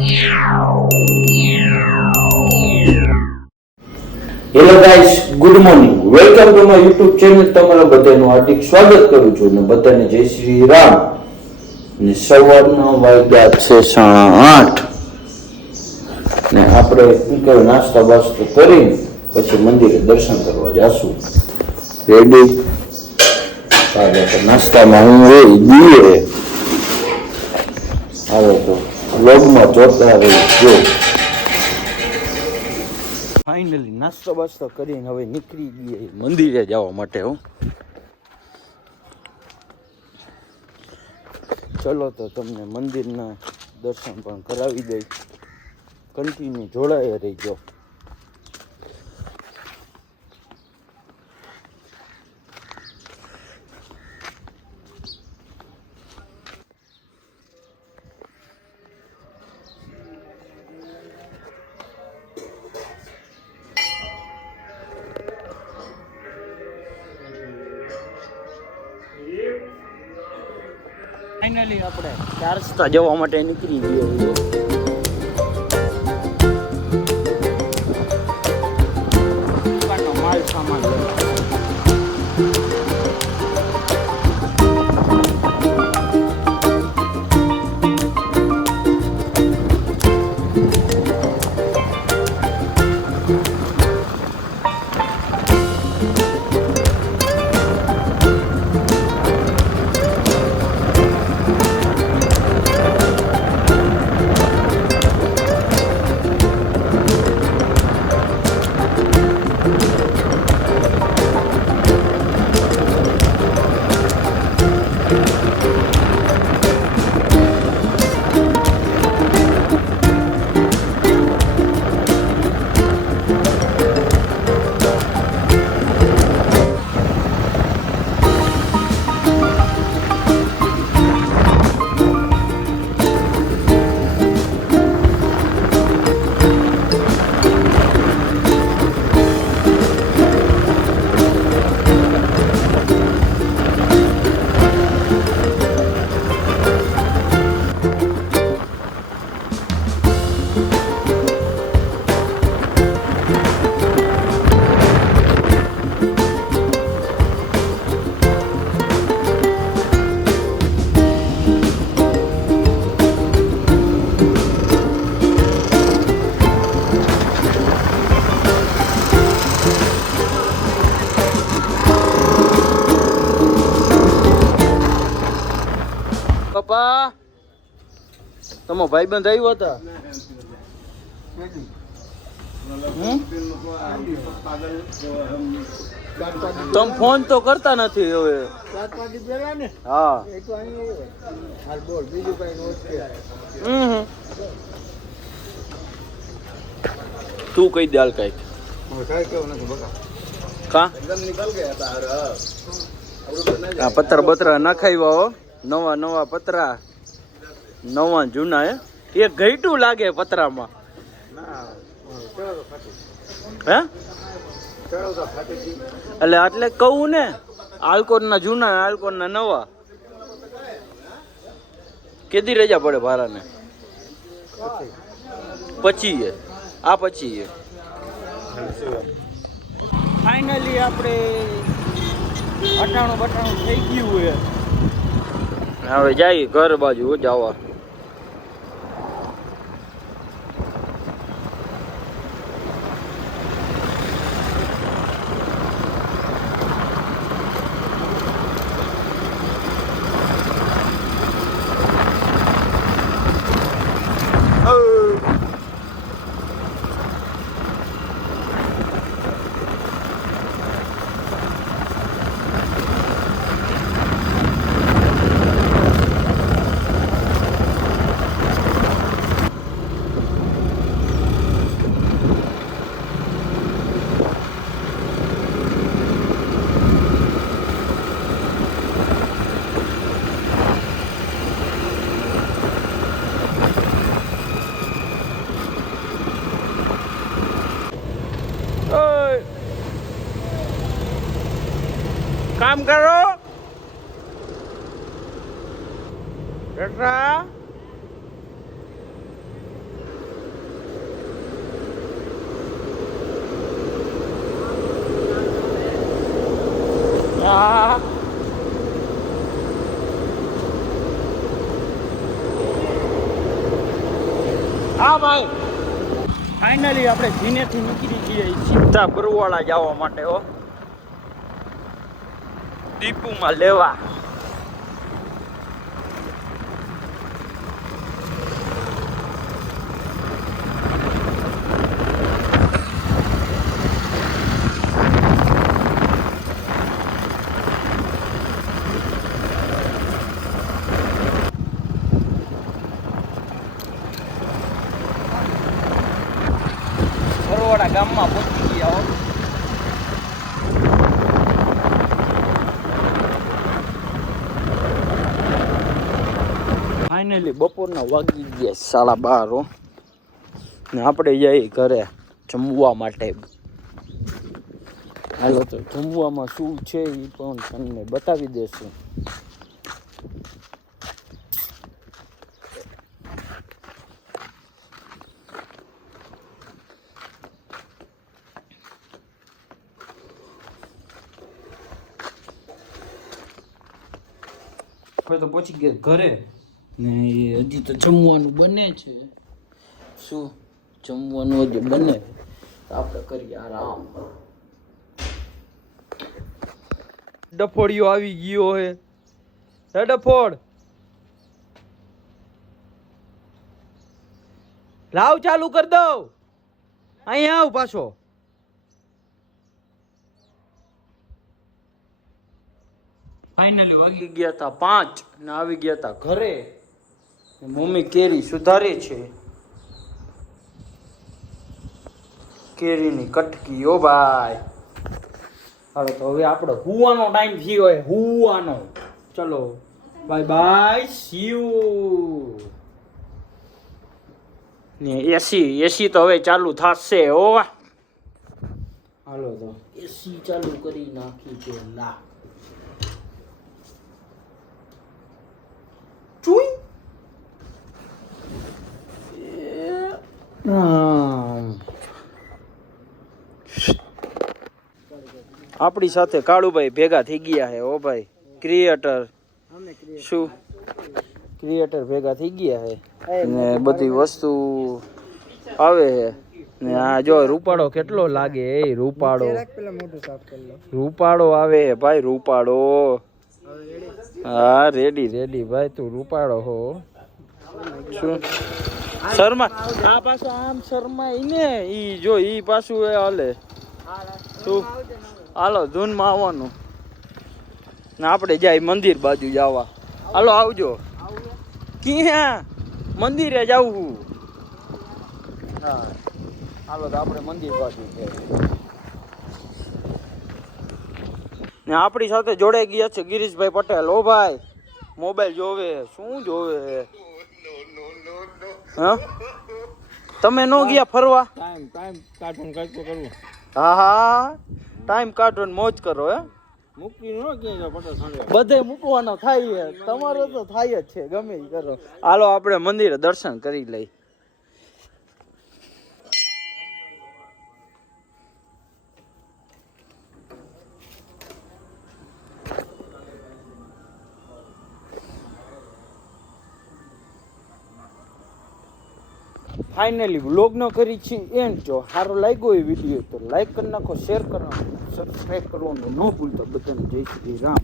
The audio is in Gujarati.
Hello guys, good morning. Welcome to my YouTube channel. તમારા બધાનું હાર્દિક સ્વાગત કરું છું અને બધાને જય શ્રી રામ. ને સવારના વાગ્યા છે 8:30 ને આપણે નાસ્તા બાસ્તો કરીને પછી મંદિરે દર્શન કરવા જાશું. રેડી? નાસ્તામાં હું હોય દીએ આવે તો વ્લોગમાં જોતા રહેજો. ફાઇનલી નાસ્તો બાસ્તો કરીને હવે નીકળી ગઈએ મંદિરે જવા માટે. ચલો તો તમને મંદિરના દર્શન પણ કરાવી દઈ. કન્ટિન્યુ જોડાયા રહીજો. ફાઇનલી આપણે 4 રસ્તા જવા માટે નીકળી ગયા. દુકાનનો માલ સામાન પપ્પા તમારો ભાઈબંધ આવ્યો હતા. તમે ફોન તો કરતા નથી હવે. હા તું કહી દે હાલ કઈક. હા પથ્થર બતરા નખાવ્યા હો. નવા પતરા, નવા જૂના. એ ઘઈટું લાગે પતરામાં. હે એટલે કહું ને, આલ્કોર ના જૂના, આલ્કોર ના નવા. કેદી રજા પડે ભારાને? પછી આ પછી ફાઇનલી આપણે અટાણું થઈ ગયું હોય. હવે જાય ઘર બાજુ જવા. काम करो बेटा। હા ભાઈ ફાઇનલી આપણે જીનેથી નીકળી જઈએ સીધા બરવાળા જવા માટે હો દીપુમાં લેવા. બરવાળા ગામમાં પહોંચી ગયા હો. ફાઇનલી બપોરના વાગી ગયા 12:30 ને આપણે જઈએ ઘરે જમવા માટે. હાલો તો જમવામાં શું છે એ પણ તમને બતાવી દેશું. તો પહોંચી ગયા ઘરે ને હજી તો જમવાનું બને છે. શું જમવાનું હજી બને તો આપણે કરીએ આરામ. ડફોડિયો આવી ગયો હે ડફોડ લાવ ચાલુ કરી દઉં. અહીંયા આવ પાછો. ફાઇનલી વાગી ગયા હતા 5 ને આવી ગયા હતા ઘરે. મમ્મી કેરી સુધારે છે. કેરીની કટકી ઓ ભાઈ. હવે તો હવે આપણો હુવાનો ટાઈમ થયો હોય હુવાનો. ચલો બાય બાય સી યુ. ને એસી તો હવે ચાલુ થશે હો. હાલો તો એસી ચાલુ કરી નાખી છે. લા ચુઈ. આપણી સાથે કાળુભાઈ ભેગા થઈ ગયા હે ઓ ભાઈ. ક્રિએટર શું ક્રિએટર ભેગા થઈ ગયા હે ને બધી વસ્તુ આવે હે ને આ જો રૂપાડો કેટલો લાગે. એ રૂપાડો આવે હે ભાઈ. રૂપાડો હા રેડી ભાઈ. તું રૂપાડો હો. શું શર્મા આ પાછો આમ શર્મા ને ઈ જો ઈ પાછું એ હાલે. શું હાલો ધૂનમાં આવવાનું ને આપણે જાય મંદિર બાજુ જવા. હાલો આવજો. ક્યાં મંદિરે જવું. હા હાલો તો આપણે મંદિર બાજુ ને આપણી સાથે જોડાઈ ગયા છે ગિરીશભાઈ પટેલ. ઓ ભાઈ મોબાઈલ જોવે. શું જોવે? હા તમે નો ગયા ફરવા? ટાઈમ કાઢવાનું કઈક તો કરવું. હા ટાઈમ કાઢો ને મોજ કરો. હે મૂકી નો ગયા પટેલ બધે મૂકવાનો થાય. તમારો તો થાય જ છે ગમે એ કરો. હાલો આપણે મંદિરે દર્શન કરી લઈ. ફાઇનલી વ્લોગ ન કરી છે એન્ડ. જો સારો લાગ્યો એ વિડીયો તો લાઈક કરી નાખો, શેર કરી નાખો, સબસ્ક્રાઈબ કરવાનું ન ભૂલતા. બધાને જય શ્રી રામ.